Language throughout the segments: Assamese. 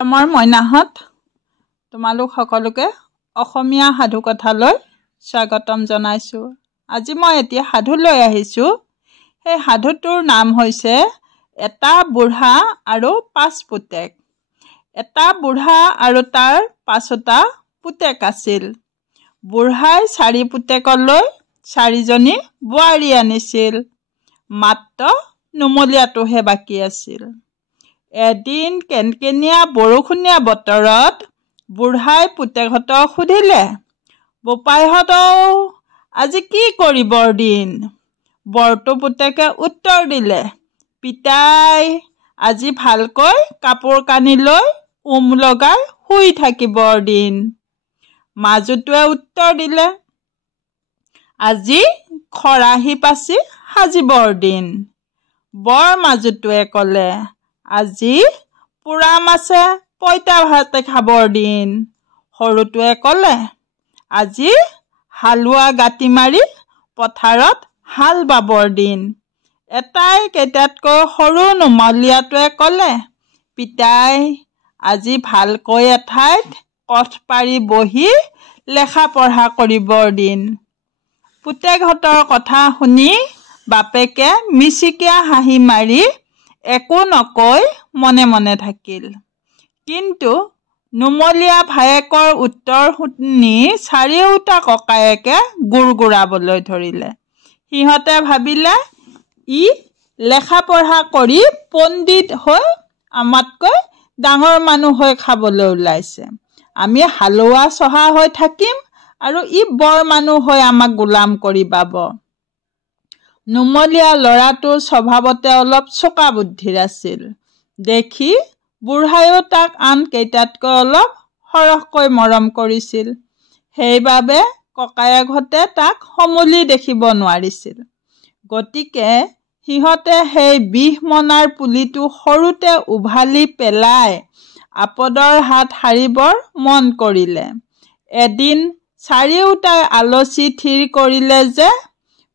মই মইনাহঁত তোমালোক সকলোকে অসমীয়া সাধুকথালৈ স্বাগতম জনাইছোঁ। আজি মই এতিয়া সাধু লৈ আহিছোঁ। সেই সাধুটোৰ নাম হৈছে এটা বুঢ়া আৰু 5 পুতেক। এটা বুঢ়া আৰু তাৰ 5টা পুতেক আছিল। বুঢ়াই 4 পুতেকলৈ 4জনী বোৱাৰী আনিছিল। মাত্ৰ নুমলীয়াটোহে বাকী আছিল। এদিন কেনকেনীয়া বৰষুণীয়া বতৰত বুঢ়াই পুতেকহঁতক সুধিলে, বোপাইহঁতৌ আজি কি কৰিবৰ দিন? বৰটো পুতেকে উত্তৰ দিলে, পিতাই আজি ভালকৈ কাপোৰ কানি লৈ লগাই শুই থাকিবৰ দিন। মাজুটোৱে উত্তৰ দিলে, আজি খৰাহি পাচি সাজিবৰ দিন। বৰ মাজুটোৱে ক'লে, আজি পোৰা মাছে পইতা ভাতে খাবৰ দিন। সৰুটোৱে ক'লে, আজি হালোৱা গাঁতি মাৰি পথাৰত হাল বাবৰ দিন। এটাই কেইটাতকৈ সৰু নুমলীয়াটোৱে ক'লে, পিতাই আজি ভালকৈ এঠাইত কঠ পাৰি বহি লেখা পঢ়া কৰিবৰ দিন। পুতেকহঁতৰ কথা শুনি বাপেকে মিচিকীয়া হাঁহি মাৰি একো নকৈ মনে মনে থাকিল। কিন্তু নুমলীয়া ভায়েকৰ উত্তৰ শুনি 4ওটা ককায়েকে গুৰগুৰাবলৈ ধৰিলে। সিহঁতে ভাবিলে, ই লেখা পঢ়া কৰি পণ্ডিত হৈ আমাতকৈ ডাঙৰ মানুহ হৈ খাবলৈ ওলাইছে। আমি হালোৱা চহা হৈ থাকিম আৰু ই বৰ মানুহ হৈ আমাক গোলাম কৰি বাব। নুমলীয়া ল'ৰাটো স্বভাৱতে অলপ চোকা বুদ্ধিৰ আছিল। দেখি বুঢ়ায়ো তাক আন কেইটাতকৈ অলপ সৰহকৈ মৰম কৰিছিল। সেইবাবে ককায়েকহঁতে তাক সমুলি দেখিব নোৱাৰিছিল। গতিকে সিহঁতে সেই 20 মনাৰ পুলিটো সৰুতে উভালি পেলাই আপদৰ হাত সাৰিবৰ মন কৰিলে। এদিন 4ওটাই আলচি থিৰ কৰিলে যে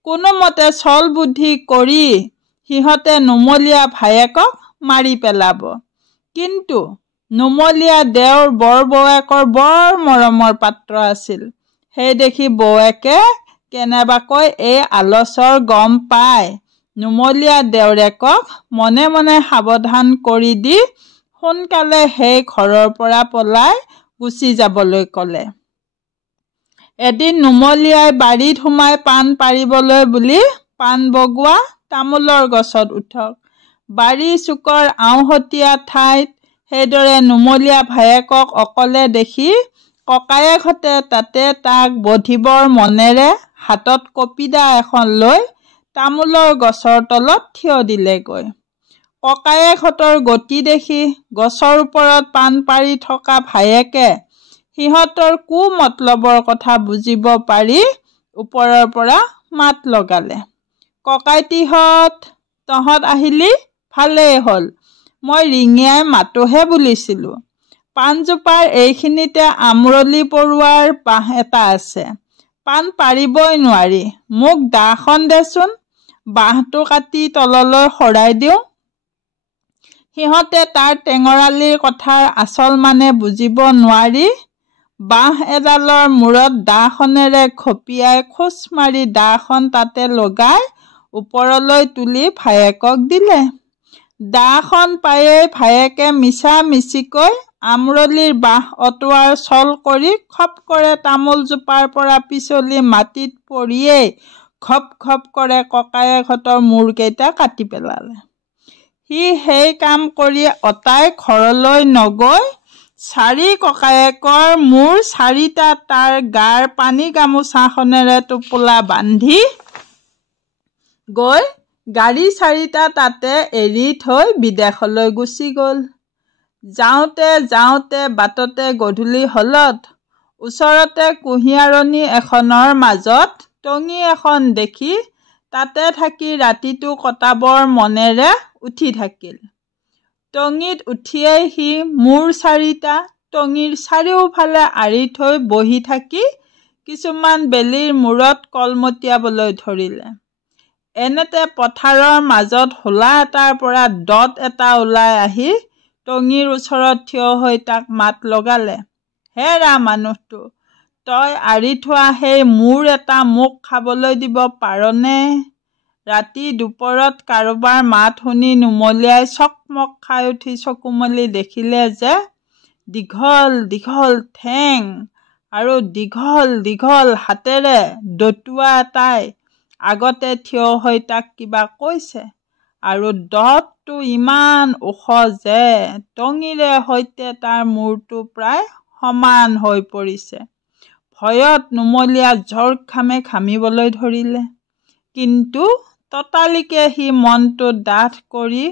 কোনোমতে ছল বুদ্ধি কৰি সিহঁতে নুমলীয়া ভায়েকক মাৰি পেলাব। কিন্তু নুমলীয়া দেওৰ বৰ বৌৱেকৰ বৰ মৰমৰ পাত্ৰ আছিল। সেই দেখি বৌৱেকে কেনেবাকৈ এই আলচৰ গম পাই নুমলীয়া দেওৰেকক মনে মনে সাৱধান কৰি দি সোনকালে সেই ঘৰৰ পৰা পলাই গুচি যাবলৈ ক'লে। এদিন নুমলীয়াই বাৰীত সোমাই পাণ পাৰিবলৈ বুলি পাণ বগোৱা তামোলৰ গছত উঠক। বাৰী চুকৰ আওহতীয়া ঠাইত সেইদৰে নুমলীয়া ভায়েকক অকলে দেখি ককায়েকহঁতে তাতে তাক বধিবৰ মনেৰে হাতত কপিদা এখন লৈ তামোলৰ গছৰ তলত থিয় দিলেগৈ। ককায়েকহঁতৰ গতি দেখি গছৰ ওপৰত পাণ পাৰি থকা ভায়েকে সিহঁতৰ কুমতলবৰ কথা বুজিব পাৰি ওপৰৰ পৰা মাত লগালে, ককাইটিহঁত, তহঁত আহিলি ভালেই হ'ল। মই ৰিঙিয়াই মাতোহে বুলিছিলোঁ। পাণজোপাৰ এইখিনিতে আমৰলি পৰুৱাৰ বাঁহ এটা আছে। পাণ পাৰিবই নোৱাৰি। মোক দাখন দেচোন, বাঁহটো কাটি তললৈ সৰাই দিওঁ। সিহঁতে তাৰ টেঙৰালিৰ কথাৰ আচল মানে বুজিব নোৱাৰি বাঁহ এডালৰ মূৰত দাখনেৰে ঘপিয়াই খোচ মাৰি দাখন তাতে লগাই ওপৰলৈ তুলি ভায়েকক দিলে। দাখন পায়েই ভায়েকে মিছা মিছিকৈ আমৰলিৰ বাঁহ অতোৱাৰ ছল কৰি খপকৰে তামোলজোপাৰ পৰা পিছলি মাটিত পৰিয়েই ঘপ ঘপ কৰে ককায়েকহঁতৰ মূৰকেইটা কাটি পেলালে। সি সেই কাম কৰি অতাই ঘৰলৈ নগৈ 4 ককায়েকৰ মূৰ 4টা তাৰ গাৰ পানী গামোচাখনেৰে টোপোলা বান্ধি গৈ গাড়ী 4টা তাতে এৰি থৈ বিদেশলৈ গুচি গ'ল। যাওঁতে যাওঁতে বাটতে গধূলি হ'লত ওচৰতে কুঁহিয়াৰণি এখনৰ মাজত টঙি এখন দেখি তাতে থাকি ৰাতিটো কটাবৰ মনেৰে উঠি থাকিল। টঙিত উঠিয়েই সি মূৰ 4টা টঙিৰ চাৰিওফালে আঁৰি থৈ বহি থাকি কিছুমান বেলিৰ মূৰত কলমতিয়াবলৈ ধৰিলে। এনেতে পথাৰৰ মাজত হোলা এটাৰ পৰা দত এটা ওলাই আহি টঙিৰ ওচৰত থিয় হৈ তাক মাত লগালে, হেৰা মানুহটো, তই আঁৰি থোৱা সেই মূৰ এটা মোক খাবলৈ দিব পাৰনে? ৰাতি দুপৰত কাৰোবাৰ মাত শুনি নুমলীয়াই চকমক খাই উঠি চকু মেলি দেখিলে যে দীঘল দীঘল ঠেং আৰু দীঘল দীঘল হাতেৰে দতুৱা এটাই আগতে থিয় হৈ তাক কিবা কৈছে আৰু দহটো ইমান ওখ যে টঙিৰে সৈতে তাৰ মূৰটো প্ৰায় সমান হৈ পৰিছে। ভয়ত নুমলীয়া ঝৰখামে ঘামিবলৈ ধৰিলে, কিন্তু ততালিকে সি মনটো ডাঠ কৰি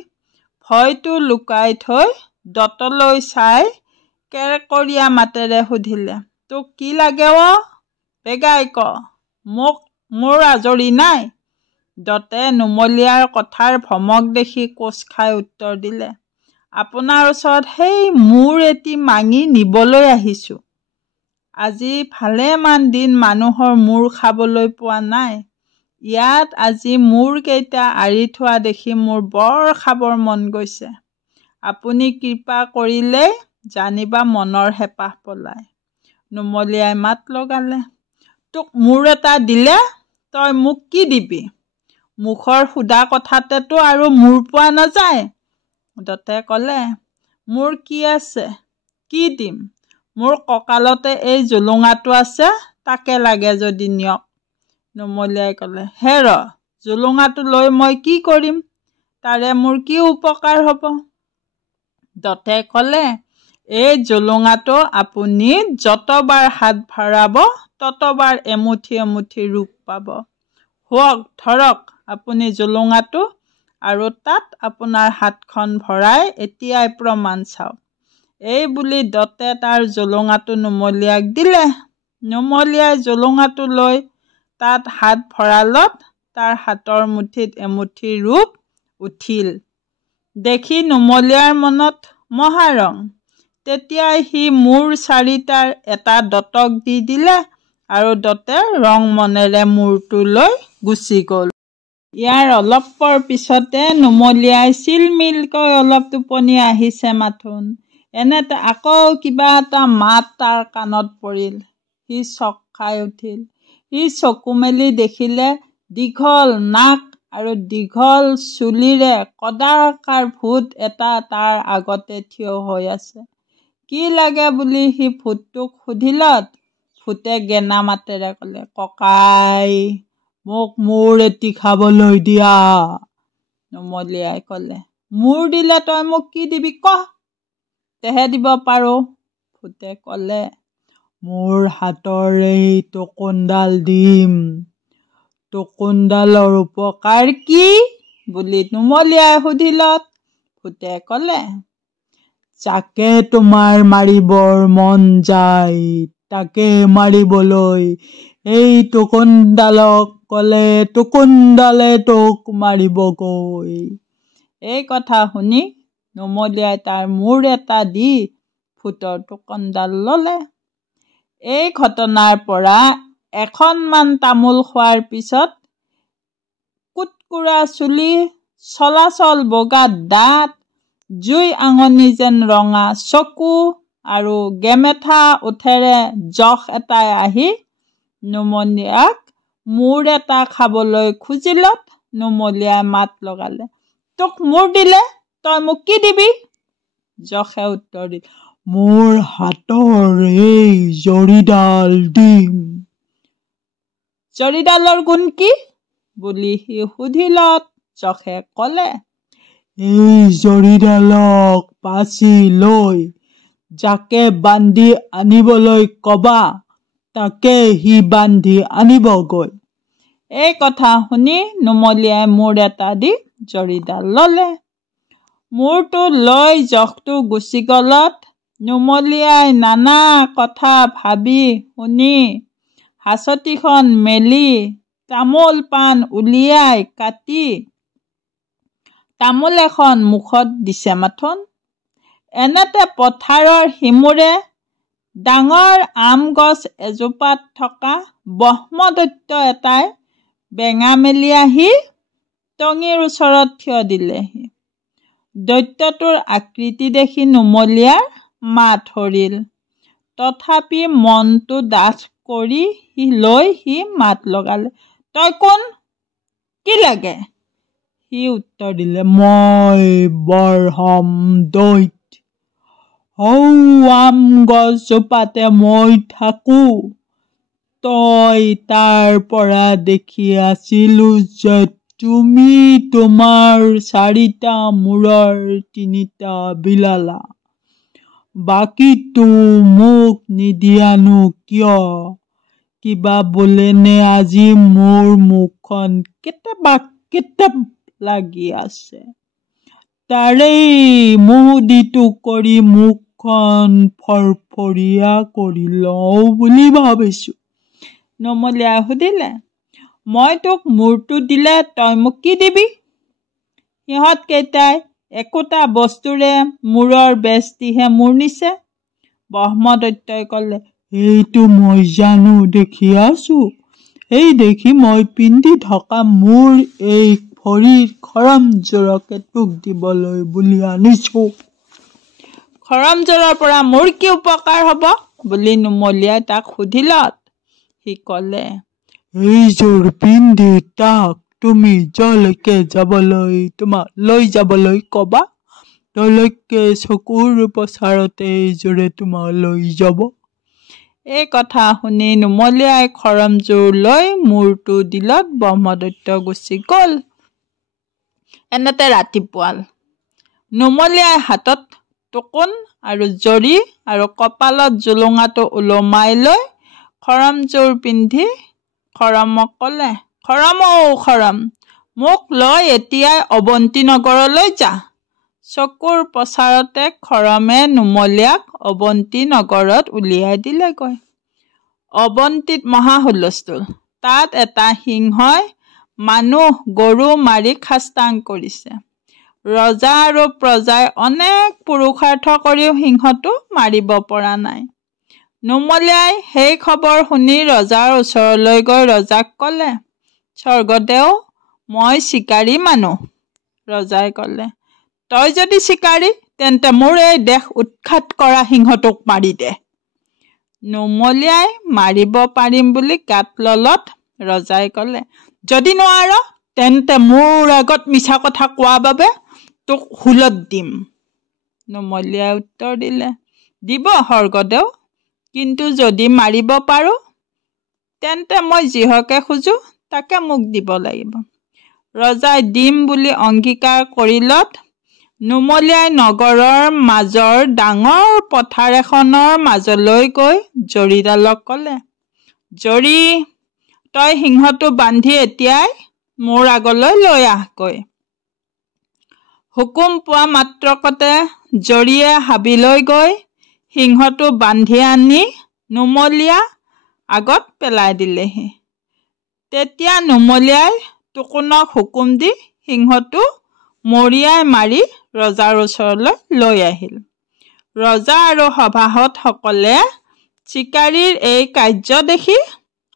ভয়টো লুকাই থৈ দতলৈ চাই কেৰকৰীয়া মাতেৰে সুধিলে, তোক কি লাগে অ? বেগাই ক, মোৰ আজৰি নাই। দতে নুমলীয়াৰ কথাৰ ভমক দেখি কোচ খাই উত্তৰ দিলে, আপোনাৰ ওচৰত সেই মূৰ এটি মাঙি নিবলৈ আহিছোঁ। আজি ভালেমান দিন মানুহৰ মূৰ খাবলৈ পোৱা নাই। ইয়াত আজি মূৰকেইটা আঁৰি থোৱা দেখি মোৰ বৰ খাবৰ মন গৈছে। আপুনি কৃপা কৰিলেই জানিবা মনৰ হেঁপাহ পলায়। নুমলীয়াই মাত লগালে, তোক মূৰ এটা দিলে তই মোক কি দিবি? মুখৰ সুধা কথাতেতো আৰু মূৰ পোৱা নাযায়। দতে ক'লে, মোৰ কি আছে, কি দিম? মোৰ কঁকালতে এই জুলুঙাটো আছে, তাকে লাগে যদি নিয়ক। নুমলীয়াই ক'লে, হেৰ, জুলুঙাটো লৈ মই কি কৰিম? তাৰে মোৰ কি উপকাৰ হ'ব? দতে ক'লে, এই জুলুঙাটো আপুনি যতবাৰ হাত ভৰাব ততবাৰ এমুঠি এমুঠি ৰূপ পাব। হোৱক, ধৰক আপুনি জুলুঙাটো আৰু তাত আপোনাৰ হাতখন ভৰাই এতিয়াই প্ৰমাণ চাওক। এই বুলি দতে তাৰ জুলুঙাটো নুমলীয়াক দিলে। নুমলীয়াই জুলুঙাটো লৈ তাত হাত ভৰালত তাৰ হাতৰ মুঠিত এমুঠি ৰূপ উঠিল। দেখি নুমলীয়াৰ মনত মহাৰং। তেতিয়াই সি মূৰ চাৰিটাৰ এটা দতক দি দিলে আৰু দতে ৰং মনেৰে মূৰটো লৈ গুচি গ'ল। ইয়াৰ অলপ পৰ পিছতে নুমলীয়াই চিলমিলকৈ অলপ টোপনি আহিছে মাথোন, এনেতে আকৌ কিবা এটা মাত তাৰ কাণত পৰিল। সি চক খাই উঠিল। সি চকু মেলি দেখিলে দীঘল নাক আৰু দীঘল চুলিৰে কদাকাৰ ভূত এটা তাৰ আগতে থিয় হৈ আছে। কি লাগে বুলি সি ভূতটোক সুধিলত ভূতে গেনা মাতেৰে ক'লে, ককাই, মোক মূৰ এটি খাবলৈ দিয়া। নুমলীয়াই ক'লে, মূৰ দিলে তই মোক কি দিবি কহ, তেহে দিব পাৰো। ভূতে ক'লে, মোৰ হাতৰ এই টকোনডাল দিম। টকোনডালৰ উপকাৰ কি বুলি নুমলীয়াই সুধিলত ভূতে ক'লে, যাকে তোমাৰ মাৰিবৰ মন যায় তাকে মাৰিবলৈ এই টকোনডালক ক'লে টকোনডালে তোক মাৰিবগৈ। এই কথা শুনি নুমলীয়াই তাৰ মূৰ এটা দি ভূতৰ টকোনডাল ল'লে। এই ঘটনাৰ পৰা এখনমান তামোল খোৱাৰ পিছত কুটকুৰা চুলি, চলাচল বগা দাঁত, জুই আঙনি যেন ৰঙা চকু আৰু গেমেথা ওঠেৰে যখ এটাই আহি নুমলীয়াক মূৰ এটা খাবলৈ খুজিলত নুমলীয়াই মাত লগালে, তোক মূৰ দিলে তই মোক কি দিবি? যখে উত্তৰ দিল, মোৰ হাতৰ এই জৰীডাল দিম। জৰীডালৰ গুণ কি বুলি সি সুধিলত যখে ক'লে, এই জৰীডালক পাচি লৈ যাকে বান্ধি আনিবলৈ কবা তাকে সি বান্ধি আনিবগৈ। এই কথা শুনি নুমলীয়াই মূৰ এটা দি জৰীডাল ল'লে। মূৰটো লৈ যখটো গুচি গলত নুমলীয়াই নানা কথা ভাবি শুনি হাঁচতিখন মেলি তামোল পাণ উলিয়াই কাটি তামোল এখন মুখত দিছে মাথোন। এনেতে পথাৰৰ সিমূৰে ডাঙৰ আম গছ এজোপাত থকা ব্ৰহ্মদৈত্য এটাই বেঙা মেলি আহি টঙিৰ ওচৰত থিয় দিলেহি। দৈত্যটোৰ আকৃতি দেখি নুমলীয়াৰ মাত সৰিল। তথাপি মনটো ডাঠ কৰি সি মাত লগালে, তই কোন? কি লাগে? সি উত্তৰ দিলে, মই বৰহম দৈত। আম গছজোপাতে মই থাকো। তই তাৰ পৰা দেখি আছিলো যে তুমি তোমাৰ 4টা মূৰৰ 3টা বিলালা। বাকীটো মোক নিদিয়ানো কিয়? কিবা বোলে নে আজি মোৰ মুখখন কেটেপ লাগি আছে। তাৰেই মুহুদিটো কৰি মুখখন ফৰফৰীয়া কৰি লওঁ বুলি ভাবিছো। নুমলীয়াই সুধিলে, মই তোক মূৰটো দিলে তই মোক কি দিবি? সিহঁত কেইটাই একোটা বস্তুৰে মূৰৰ বেজটিহে মূৰ নিছে। ব্ৰহ্মদৈত্যই ক'লে, এইটো মই জানো, দেখি আছো। এই দেখি মই পিন্ধি থকা মোৰ এই ভৰিৰ খৰমজোৰকে তোক দিবলৈ বুলি আনিছো। খৰমজোৰৰ পৰা মোৰ কি উপকাৰ হব বুলি নুমলীয়াই তাক সুধিলত সি ক'লে, এইযোৰ পিন্ধি তাক তুমি যলৈকে তোমাক লৈ যাবলৈ কবা, তলৈকে চকুৰ পচাৰতে এইযোৰে তোমাক লৈ যাব। এই কথা শুনি নুমলীয়াই খৰমজোৰ লৈ মূৰটো দিলত ব্ৰহ্মদৈত্য গুচি গ'ল। এনেতে ৰাতিপুৱাল। নুমলীয়াই হাতত টুকুন আৰু জৰি আৰু কপালত জোলোঙাটো ওলোমাই লৈ খৰমজোৰ পিন্ধি খৰমক ক'লে, খৰম খৰম, মোক লৈ এতিয়াই অৱন্তী নগৰলৈ যা। চকুৰ পচাৰতে খৰমে নুমলীয়াক অৱন্তী নগৰত উলিয়াই দিলেগৈ। অৱন্তীত মহা হুলস্থুল। তাত এটা সিংহই মানুহ গৰু মাৰি খাস্তাং কৰিছে। ৰজা আৰু প্ৰজাই অনেক পুৰুষাৰ্থ কৰিও সিংহটো মাৰিব পৰা নাই। নুমলীয়াই সেই খবৰ শুনি ৰজাৰ ওচৰলৈ গৈ ৰজাক ক'লে, স্বৰ্গদেউ, মই চিকাৰী মানুহ। ৰজাই ক'লে, তই যদি চিকাৰী তেন্তে মোৰ এই দেশ উৎখাত কৰা সিংহটোক মাৰি দে। নুমলীয়াই মাৰিব পাৰিম বুলি গাত ললত ৰজাই ক'লে, যদি নোৱাৰ তেন্তে মোৰ আগত মিছা কথা কোৱা বাবে তোক হুলত দিম। নুমলীয়াই উত্তৰ দিলে, দিব স্বৰ্গদেউ, কিন্তু যদি মাৰিব পাৰো তেন্তে মই যিহকে খোজো তাকে মোক দিব লাগিব। ৰজাই দিম বুলি অংগীকাৰ কৰিলত নুমলীয়াই নগৰৰ মাজৰ ডাঙৰ পথাৰ এখনৰ মাজলৈ গৈ জৰীডালক ক'লে, জৰী, তই সিংহটো বান্ধি এতিয়াই মোৰ আগলৈ লৈ আহগৈ। হুকুম পোৱা মাত্ৰকতে জৰীয়ে হাবিলৈ গৈ সিংহটো বান্ধি আনি নুমলীয়া আগত পেলাই দিলেহি। তেতিয়া নুমলীয়াই টুকুনক হুকুম দি সিংহটো মৰিয়াই মাৰি ৰজাৰ ওচৰলৈ লৈ আহিল। ৰজা আৰু সভাসদসকলে চিকাৰীৰ এই কাৰ্য দেখি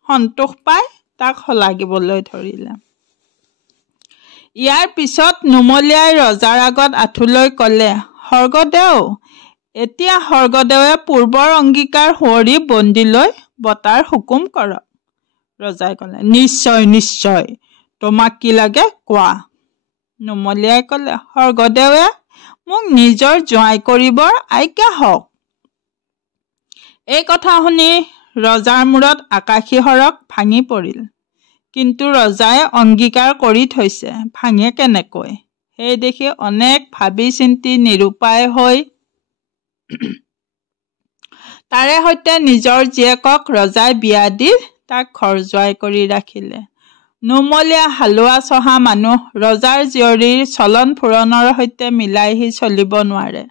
সন্তোষ পাই তাক শলাগিবলৈ ধৰিলে। ইয়াৰ পিছত নুমলীয়াই ৰজাৰ আগত আঁঠুলৈ ক'লে, স্বৰ্গদেউ, এতিয়া স্বৰ্গদেৱে পূৰ্বৰ অংগীকাৰ সুঁৱৰি বন্দী লৈ বতাৰ হুকুম কৰক। ৰজাই ক'লে, নিশ্চয় নিশ্চয়, তোমাক কি লাগে কোৱা। নুমলীয়াই ক'লে, স্বৰ্গদেৱে মোক নিজৰ জোঁৱাই কৰিবৰ আজ্ঞা হওক। এই কথা শুনি ৰজাৰ মূৰত আকাশী সৰগ ভাঙি পৰিল। কিন্তু ৰজাই অংগীকাৰ কৰি থৈছে, ভাঙে কেনেকৈ? সেই দেখি অনেক ভাবি চিন্তি নিৰুপায় হৈ তাৰে সৈতে নিজৰ জীয়েকক ৰজাই বিয়া দি তাক ঘৰ জোৱাই কৰি ৰাখিলে। নুমলীয়া হালোৱা চহা মানুহ ৰজাৰ জীয়ৰীৰ চলন ফুৰণৰ সৈতে মিলাই সি চলিব নোৱাৰে।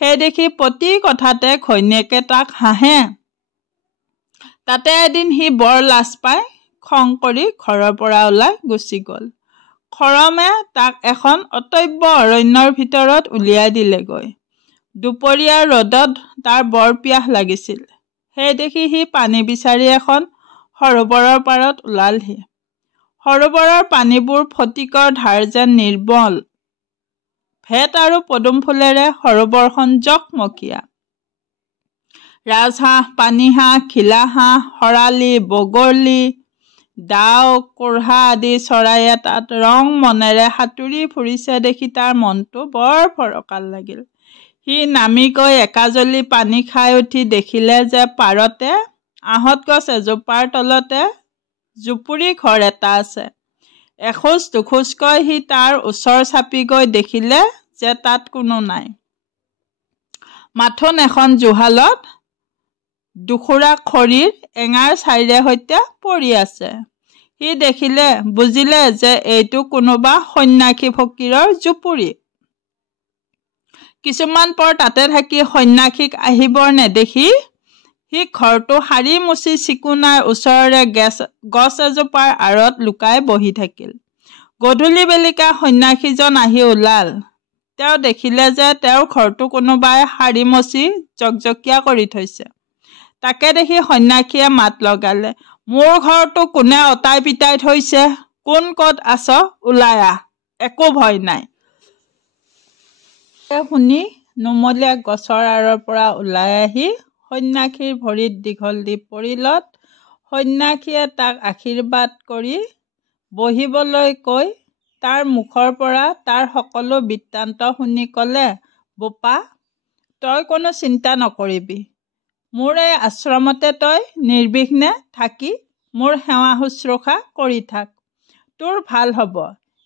সেই দেখি প্ৰতি কথাতে ঘৈণীয়েকে তাক হাঁহে। তাতে এদিন সি বৰ লাজ পাই খং কৰি ঘৰৰ পৰা ওলাই গুচি গ'ল। খৰমে তাক এখন অটব্য অৰণ্যৰ ভিতৰত উলিয়াই দিলেগৈ। দুপৰীয়াৰ ৰ'দত তাৰ বৰ পিয়াহ লাগিছিল। সেই দেখি সি পানী বিচাৰি এখন সৰোবৰৰ পাৰত ওলালহি। সৰোবৰৰ পানীবোৰ ফটিকৰ ধাৰ যেন নিৰ্মল, হেট আৰু পদুম ফুলেৰে সৰোবৰখন জকমকীয়া। ৰাজহাঁহ, পানীহাঁহ, ঘিলাহাঁহ, শৰালী, বগলী, ডাও, কোৰহা আদি চৰাইয়ে তাত ৰং মনেৰে সাঁতুৰি ফুৰিছে দেখি তাৰ মনটো বৰ ফৰকাল লাগিল। সি নামি গৈ একাজলি পানী খাই উঠি দেখিলে যে পাৰতে আহঁত গছ এজোপাৰ তলতে জুপুৰি ঘৰ এটা আছে। এখোজ দুখোজকৈ সি তাৰ ওচৰ চাপি গৈ দেখিলে যে তাত কোনো নাই। মাথোন এখন জুহালত দুখুৰা খৰিৰ এঙাৰ ছাইৰে সৈতে পৰি আছে। সি দেখিলে বুজিলে যে এইটো কোনোবা সন্যাসী ফকীৰৰ জুপুৰি। কিছুমান পৰ তাতে থাকি সন্যাসীক আহিবৰ নেদেখি সি ঘৰটো সাৰি মুচি চিকুনাৰ ওচৰৰে গছ এজোপাৰ আঁৰত লুকাই বহি থাকিল। গধূলি বেলিকা সন্যাসীজন আহি ওলাল। তেওঁ দেখিলে যে তেওঁৰ ঘৰটো কোনোবাই সাৰি মচি জকজকীয়া কৰি থৈছে। তাকে দেখি সন্যাসীয়ে মাত লগালে, মোৰ ঘৰটো কোনে অতাই পিতাই থৈছে? কোন ক'ত আছ? ওলাই আহ, একো ভয় নাই। শুনি নুমলীয়া গছৰ আঁৰৰ পৰা ওলাই আহি সন্যাসীৰ ভৰিত দীঘল দি পৰিলত সন্যাসীয়ে তাক আশীৰ্বাদ কৰি বহিবলৈ কৈ তাৰ মুখৰ পৰা তাৰ সকলো বৃত্তান্ত শুনি ক'লে, বোপা, তই কোনো চিন্তা নকৰিবি। মোৰ এই আশ্ৰমতে তই নিৰ্বিঘ্নে থাকি মোৰ সেৱা শুশ্ৰূষা কৰি থাক। তোৰ ভাল হ'ব।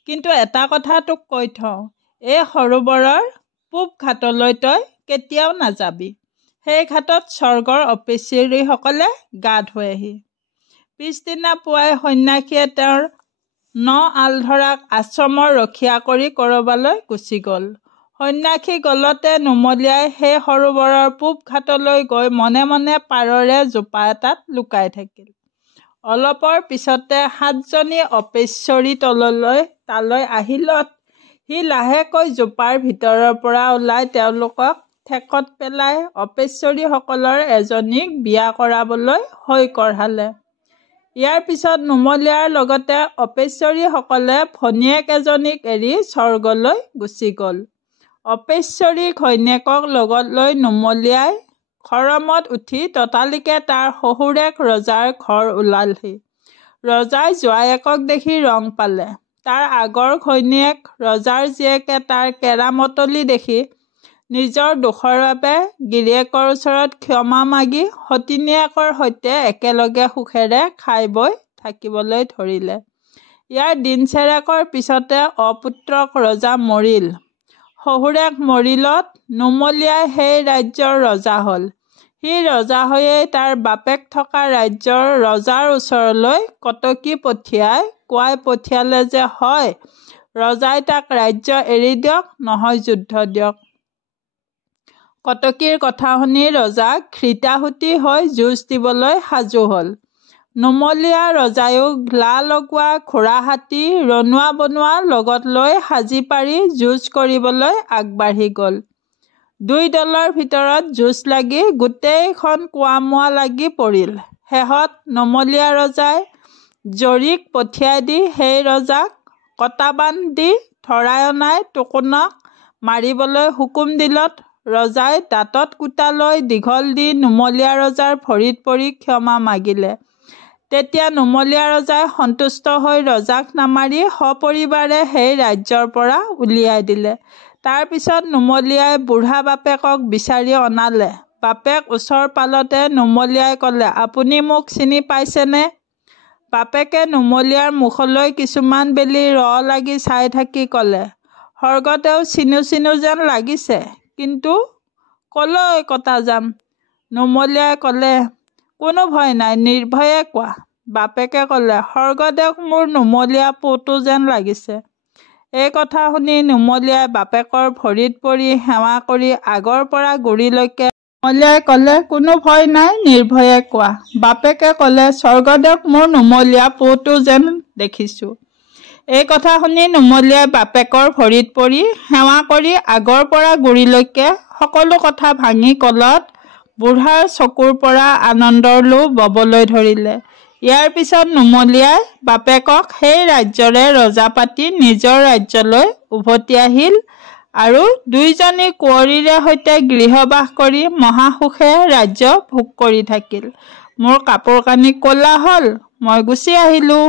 কিন্তু এটা কথা তোক কৈ থওঁ, এই সৰোবৰৰ পূব ঘাটলৈ তই কেতিয়াও নাযাবি। সেই ঘাটত স্বৰ্গৰ অপেশ্বৰীসকলে গা ধুৱেহি। পিছদিনা পুৱাই সন্যাসীয়ে তেওঁৰ 9 আলধৰাক আশ্ৰমৰ ৰখীয়া কৰি ক'ৰবালৈ গুচি গ'ল। সন্যাসী গলতে নুমলীয়াই সেই সৰোবৰৰ পূব ঘাটলৈ গৈ মনে মনে পাৰৰে জোপা এটাত লুকাই থাকিল। অলপৰ পিছতে 7জনী অপেশ্বৰী তালৈ আহিলত সি লাহেকৈ জোপাৰ ভিতৰৰ পৰা ওলাই তেওঁলোকক ঠেকত পেলাই অপেশ্বৰীসকলৰ এজনীক বিয়া কৰাবলৈ হৈ কঢ়ালে। ইয়াৰ পিছত নুমলীয়াৰ লগতে অপেশ্বৰীসকলে ভনীয়েক এজনীক এৰি স্বৰ্গলৈ গুচি গ'ল। অপেশ্বৰী ঘৈণীয়েকক লগত লৈ নুমলীয়াই খৰমত উঠি ততালিকে তাৰ শহুৰেক ৰজাৰ ঘৰ ওলালহি। ৰজাই জোৱায়েকক দেখি ৰং পালে। তাৰ আগৰ ঘৈণীয়েক ৰজাৰ জীয়েকে তাৰ কেৰামতলি দেখি নিজৰ দোষৰ বাবে গিৰিয়েকৰ ওচৰত ক্ষমা মাগি সতিনীয়েকৰ সৈতে একেলগে সুখেৰে খাই বৈ থাকিবলৈ ধৰিলে। ইয়াৰ দিনচেৰেকৰ পিছতে অপুত্ৰক ৰজা মৰিল। শহুৰেক মৰিলত নুমলীয়াই সেই ৰাজ্যৰ ৰজা হ'ল। সি ৰজা হৈয়েই তাৰ বাপেক থকা ৰাজ্যৰ ৰজাৰ ওচৰলৈ কটকী পঠিয়াই কোৱাই পঠিয়ালে যে হয় ৰজাই তাক ৰাজ্য এৰি দিয়ক, নহয় যুদ্ধ দিয়ক। কটকীৰ কথা শুনি ৰজা ঘৃতাহুতি হৈ যুঁজ দিবলৈ সাজু হ'ল। নুমলীয়া ৰজায়ো লা লগোৱা ঘোঁৰা হাতী ৰনোৱা বনোৱা লগত লৈ সাজি পাৰি যুঁজ কৰিবলৈ আগবাঢ়ি গ'ল। দুই দলৰ ভিতৰত যুঁজ লাগি গোটেইখন কোৱামোৱা লাগি পৰিল। শেহত নুমলীয়া ৰজাই জৰীক পঠিয়াই দি সেই ৰজাক কটাবান দি ধৰাই অনাই টুকুনক মাৰিবলৈ হুকুম দিলত ৰজাই দাঁতত কুটা লৈ দীঘল দি নুমলীয়া ৰজাৰ ভৰিত পৰি ক্ষমা মাগিলে। তেতিয়া নুমলীয়া ৰজাই সন্তুষ্ট হৈ ৰজাক নামাৰি সপৰিবাৰে সেই ৰাজ্যৰ পৰা উলিয়াই দিলে। তাৰ পিছত নুমলীয়াই বুঢ়া বাপেকক বিচাৰি অনালে। বাপেক ওচৰ পালতে নুমলীয়াই ক'লে, আপুনি মোক চিনি পাইছেনে? বাপেকে নুমলীয়াৰ মুখলৈ কিছুমান বেলি লাগি চাই থাকি ক'লে, স্বৰ্গতেও চিনো যেন লাগিছে, কিন্তু ক'লৈ কটা যাম? নুমলীয়াই ক'লে, কোনো ভয় নাই, নিৰ্ভয়ে কোৱা। বাপেকে ক'লে, স্বৰ্গদেউক মোৰ নুমলীয়া পুতো যেন লাগিছে। এই কথা শুনি নুমলীয়াই বাপেকৰ ভৰিত পৰি সেৱা কৰি আগৰ পৰা গুৰিলৈকে নুমলীয়াই ক'লে, কোনো ভয় নাই, নিৰ্ভয়ে কোৱা। বাপেকে ক'লে, স্বৰ্গদেউক মোৰ নুমলীয়া পুতো যেন দেখিছোঁ। এই কথা শুনি নুমলীয়াই বাপেকৰ ভৰিত পৰি সেৱা কৰি আগৰ পৰা গুৰিলৈকে সকলো কথা ভাঙি ক'লত বুঢ়াৰ চকুৰ পৰা আনন্দৰ লো ববলৈ ধৰিলে। ইয়াৰ পিছত নুমলীয়াই বাপেকক সেই ৰাজ্যৰে ৰজা পাতি নিজৰ ৰাজ্যলৈ উভতি আহিল আৰু দুইজনী কুঁৱৰীৰে সৈতে গৃহবাস কৰি মহাসুখে ৰাজ্য ভোগ কৰি থাকিল। মোৰ কাপোৰ কানি ক'লা হ'ল, মই গুচি আহিলোঁ।